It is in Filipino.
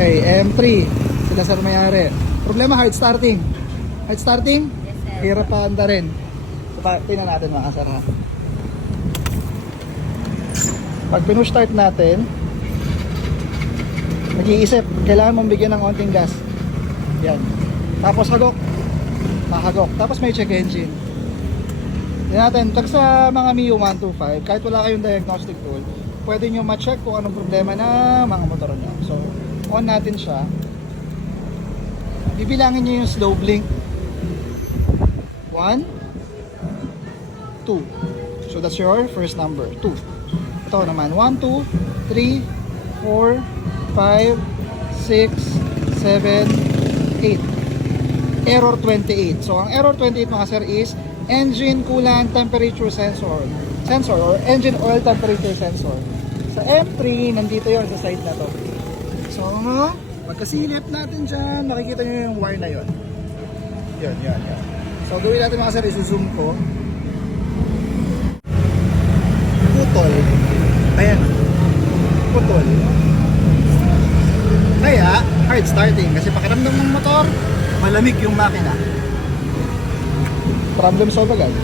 Okay, M3. Sila sir may-ari. Problema, hard starting. Hard starting? Yes, sir. Hirap pa anda rin. So, tingnan natin mga sir ha. Pag pinush-start natin, nag-iisip, kailangan mong bigyan ng onting gas. Yan. Tapos hagok. Mahagok. Tapos may check engine. Tingnan natin, pag sa mga Mio 125, kahit wala kayong diagnostic tool, pwede nyo ma-check kung anong problema na mga motor nyo. So, on natin siya. Bibilangin nyo yung slow blink. 1, 2. So, that's your first number. 2. Ito naman. 1, 2, 3, 4, 5, 6, 7, 8. Error 28. So, ang error 28 mga sir is engine coolant temperature sensor or engine oil temperature sensor. Sa M3, nandito yon sa side na to. So, pagkasilip natin dyan, makikita nyo yung wire na yon. Yan. So, gawin natin mga sir, isi-zoom ko. Putol. Ayan. Putol. Kaya, hard starting. Kasi pakiramdam ng motor, malamig yung makina. Problem solved agad.